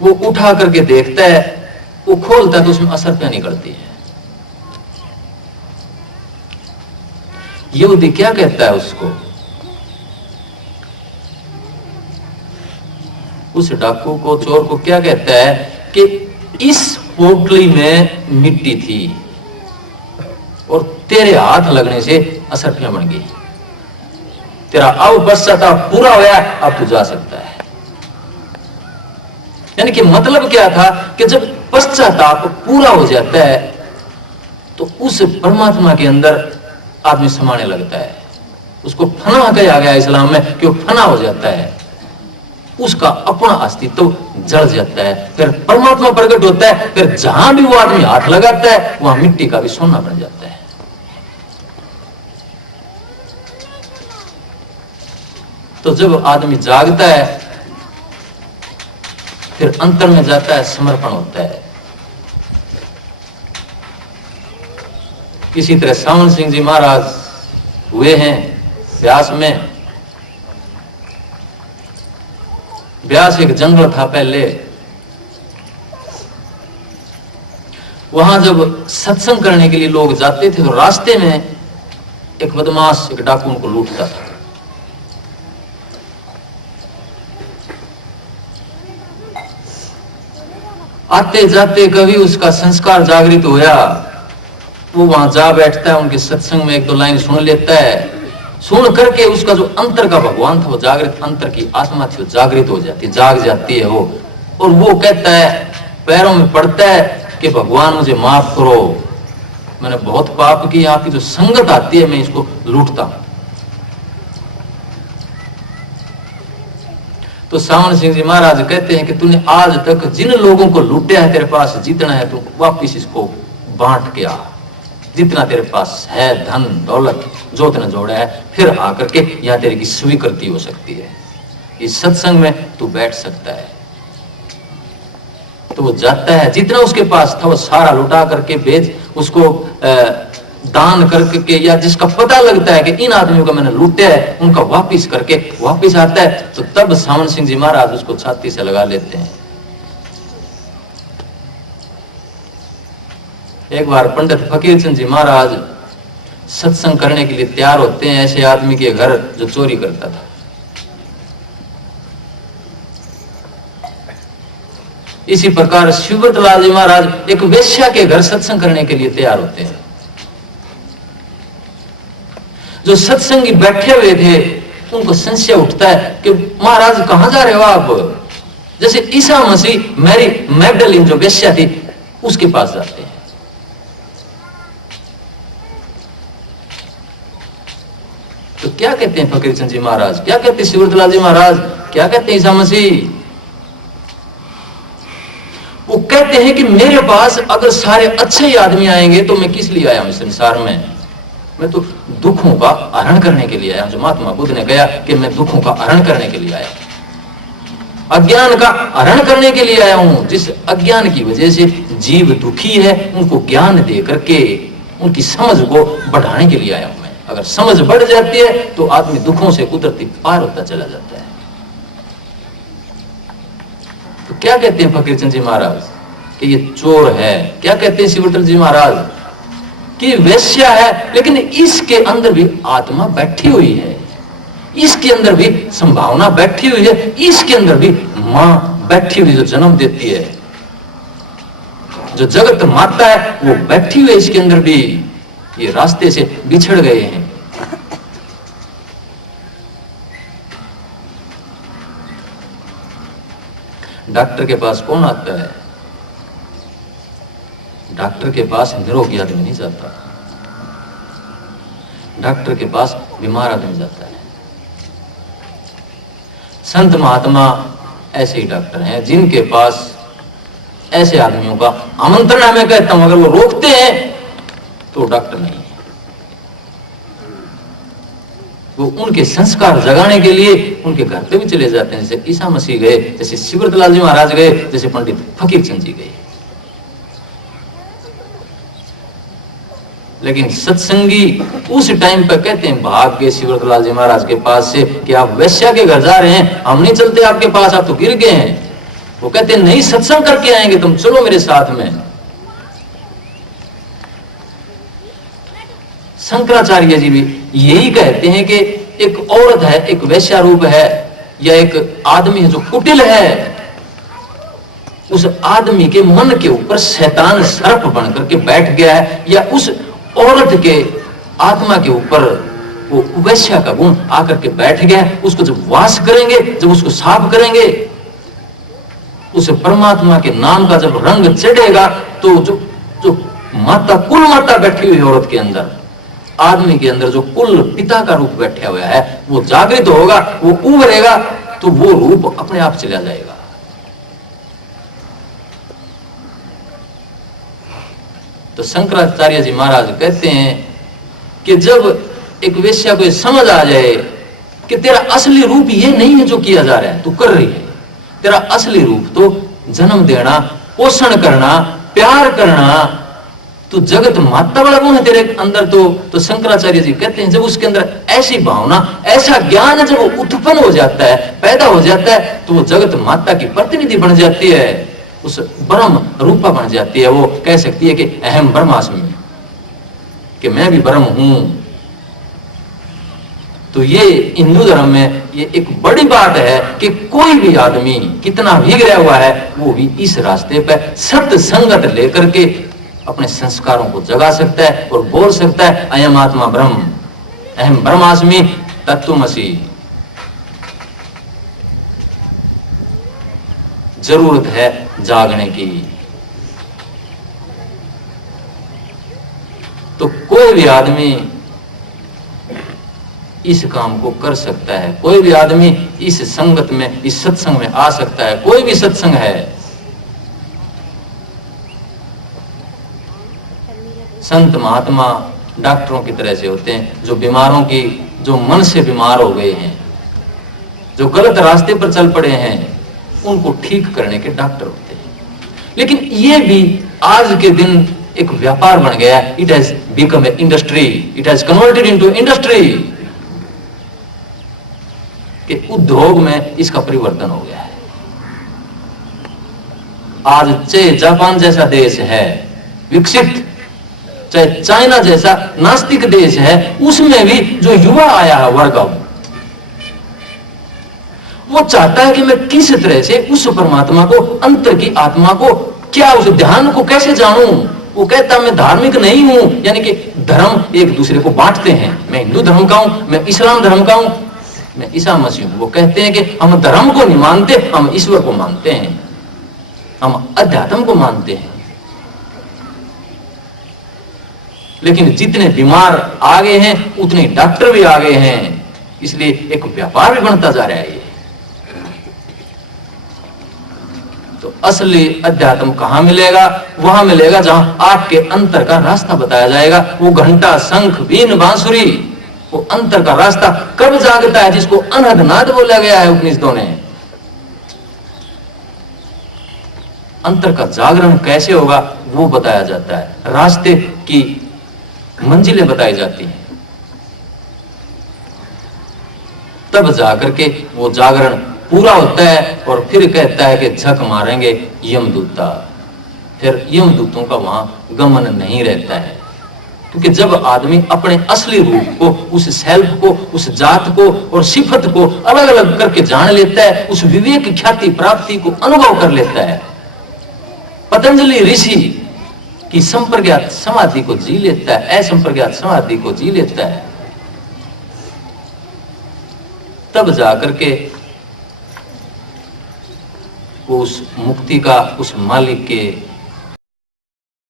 वो उठा करके देखता है, वो खोलता है तो उसमें 10 रुपया निकलती है। यहूदी क्या कहता है उसको? उस डाकू को, चोर को क्या कहता है कि इस पोटली में मिट्टी थी और तेरे हाथ लगने से 10 रुपया बन गई, तेरा अब पश्चाताप पूरा हुआ, अब तू जा सकता है। यानी कि मतलब क्या था कि जब पश्चाताप पूरा हो जाता है तो उस परमात्मा के अंदर आदमी समाने लगता है। उसको फना कहा गया इस्लाम में कि वो फना हो जाता है, उसका अपना अस्तित्व जड़ जाता है, फिर परमात्मा प्रकट होता है, फिर जहां भी वो आदमी हाथ लगाता है वहां मिट्टी का भी सोना बन जाता है। तो जब आदमी जागता है फिर अंतर में जाता है, समर्पण होता है। इसी तरह सावन सिंह जी महाराज हुए हैं ब्यास में। ब्यास एक जंगल था पहले, वहां जब सत्संग करने के लिए लोग जाते थे तो रास्ते में एक बदमाश, एक डाकू उनको लूटता था। आते जाते कभी उसका संस्कार जागृत होया, वो वहां जा बैठता है, उनके सत्संग में 1-2 लाइन सुन लेता है। सुन करके उसका जो अंतर का भगवान था, वो जागृत अंतर की आत्मा थी, वो जागृत हो जाती, जाग जाती है वो। और वो कहता है, पैरों में पड़ता है कि भगवान मुझे माफ करो, मैंने बहुत पाप किया, आपकी जो संगत आती है मैं इसको लूटता हूं। तो सावन सिंह जी महाराज कहते हैं कि तूने आज तक जिन लोगों को लूटा है, तेरे पास जितना है तू वापिस इसको बांट के आ। जितना तेरे पास है धन दौलत जो तेने जोड़ा है, फिर आकर के यहां तेरी की स्वीकृति हो सकती है, इस सत्संग में तू बैठ सकता है। तो वो जाता है, जितना उसके पास था वो सारा लुटा करके बेच, उसको दान करके, या जिसका पता लगता है कि इन आदमियों का मैंने लूटा है उनका वापिस करके वापिस आता है। तो तब सावन सिंह जी महाराज उसको छाती से लगा लेते हैं। एक बार पंडित फकीर चंद जी महाराज सत्संग करने के लिए तैयार होते हैं ऐसे आदमी के घर जो चोरी करता था। इसी प्रकार शिवव्रत लाल जी महाराज एक वेश्या के घर सत्संग करने के लिए तैयार होते हैं। जो सत्संगी बैठे हुए थे उनको संशय उठता है कि महाराज कहां जा रहे हो आप? जैसे ईसा मसीह मैरी मैगडलिन जो वेश्या थी उसके पास जाते हैं। तो क्या कहते हैं फकीर चंद जी महाराज, क्या कहते हैं शिवव्रत लाल जी महाराज, क्या कहते हैं ईसा मसीह? वो कहते हैं कि मेरे पास अगर सारे अच्छे ही आदमी आएंगे तो मैं किस लिए आया हूं इस संसार में? मैं तो दुखों का हरण करने के लिए आया हूं। जो महात्मा बुद्ध ने कहा कि मैं दुखों का हरण करने के लिए आया, अज्ञान का हरण करने के लिए आया हूं। जिस अज्ञान की वजह से जीव दुखी है उनको ज्ञान दे करके उनकी समझ को बढ़ाने के लिए आया हूं मैं। अगर समझ बढ़ जाती है तो आदमी दुखों से कुदरती पार होता चला जाता है। तो क्या कहते हैं फकीर चंद जी महाराज कि ये चोर है? क्या कहते हैं शिवव्रत जी महाराज कि वेश्या है, लेकिन इसके अंदर भी आत्मा बैठी हुई है, इसके अंदर भी संभावना बैठी हुई है, इसके अंदर भी मां बैठी हुई जो जन्म देती है, जो जगत माता है वो बैठी हुई है इसके अंदर भी। ये रास्ते से बिछड़ गए हैं। डॉक्टर के पास कौन आता है? डॉक्टर के पास निरोगी आदमी नहीं जाता, डॉक्टर के पास बीमार आदमी जाता है। संत महात्मा ऐसे ही डॉक्टर हैं जिनके पास ऐसे आदमियों का आमंत्रण मैं कहता हूं, अगर वो रोकते हैं तो डॉक्टर नहीं है। वो उनके संस्कार जगाने के लिए उनके घर पे भी चले जाते हैं, जैसे ईसा मसीह गए, जैसे शिवव्रत लाल जी महाराज गए, जैसे पंडित फकीर चंद जी गए। लेकिन सत्संगी उस टाइम पर कहते हैं भाग गए शिवव्रत लाल जी महाराज के पास से कि आप वैश्या के घर जा रहे हैं, हम नहीं चलते आपके पास, आप तो गिर गए हैं। वो कहते हैं नहीं, सत्संग करके आएंगे तुम, चलो मेरे साथ में। शंकराचार्य जी भी यही कहते हैं कि एक औरत है, एक वैश्या रूप है, या एक आदमी है जो कुटिल है, उस आदमी के मन के ऊपर शैतान सर्प बनकर के बैठ गया है, या उस औरत के आत्मा के ऊपर वो वैश्या का गुण आकर के बैठ गया है। उसको जब वास करेंगे, जब उसको साफ करेंगे, उस परमात्मा के नाम का जब रंग चढ़ेगा, तो जो माता, कुल माता बैठी हुई औरत के अंदर, आदमी के अंदर जो कुल पिता का रूप बैठा हुआ है, वो जागृत होगा, वो उभरेगा, तो वो रूप अपने आप चला जाएगा। तो शंकराचार्य जी महाराज कहते हैं कि जब एक वेश्या को समझ आ जाए कि तेरा असली रूप ये नहीं है जो किया जा रहा है, तू कर रही है, तेरा असली रूप तो जन्म देना, पोषण करना, प्यार करना, तो जगत माता वाला गुण है तेरे अंदर। तो शंकराचार्य जी कहते हैं जब उसके अंदर ऐसी भावना, ऐसा ज्ञान जब उत्पन्न हो जाता है, पैदा हो जाता है, तो वो जगत माता की प्रतिनिधि बन जाती है, उस ब्रह्म रूपा बन जाती है। वो कह सकती है कि अहम ब्रह्मास्मि, कि मैं भी ब्रह्म हूं। तो ये हिंदू धर्म में ये एक बड़ी बात है कि कोई भी आदमी कितना भी गिरा हुआ है, वो भी इस रास्ते पर सत्य संगत लेकर के अपने संस्कारों को जगा सकता है और बोल सकता है अयम आत्मा ब्रह्म, अहम ब्रह्मास्मि तत्त्वमसि। जरूरत है जागने की। तो कोई भी आदमी इस काम को कर सकता है, कोई भी आदमी इस संगत में, इस सत्संग में आ सकता है। कोई भी सत्संग है, संत महात्मा डॉक्टरों की तरह से होते हैं, जो बीमारों की, जो मन से बीमार हो गए हैं, जो गलत रास्ते पर चल पड़े हैं, उनको ठीक करने के डॉक्टर होते हैं। लेकिन ये भी आज के दिन एक व्यापार बन गया है। It has become a industry, it has converted into industry, कि उद्योग में इसका परिवर्तन हो गया है। आज चाहे जापान जैसा देश है विकसित, चाहे चाइना जैसा नास्तिक देश है, उसमें भी जो युवा आया है वर्ग, वो चाहता है कि मैं किस तरह से उस परमात्मा को, अंतर की आत्मा को, क्या उस ध्यान को कैसे जानूं। वो कहता मैं धार्मिक नहीं हूं, यानी कि धर्म एक दूसरे को बांटते हैं। मैं हिंदू धर्म का हूं, मैं इस्लाम धर्म का हूं, मैं ईसा मसीह हूं। वो कहते हैं कि हम धर्म को नहीं मानते, हम ईश्वर को मानते हैं, हम अध्यात्म को मानते हैं। लेकिन जितने बीमार आ गए हैं, उतने डॉक्टर भी आ गए हैं, इसलिए एक व्यापार भी बनता जा रहा है ये। तो असली अध्यात्म कहां मिलेगा? वहां मिलेगा जहां आपके अंतर का रास्ता बताया जाएगा। वो घंटा, शंख, बीन, बांसुरी, वो अंतर का रास्ता कब जागता है, जिसको अनहदनाद बोला गया है उपनिषदों ने। अंतर का जागरण कैसे होगा वो बताया जाता है, रास्ते की मंजिलें बताई जाती हैं, तब जाकर के वो जागरण पूरा होता है। और फिर कहता है कि झक मारेंगे यमदूता, फिर यमदूतों का वहां गमन नहीं रहता है। क्योंकि जब आदमी अपने असली रूप को, उस सेल्फ को, उस जात को और सिफत को अलग अलग करके जान लेता है, उस विवेक ख्याति प्राप्ति को अनुभव कर लेता है, पतंजलि ऋषि की संप्रज्ञात समाधि को जी लेता है, असंप्रज्ञात समाधि को जी लेता है, तब जाकर के वो उस मुक्ति का, उस मालिक के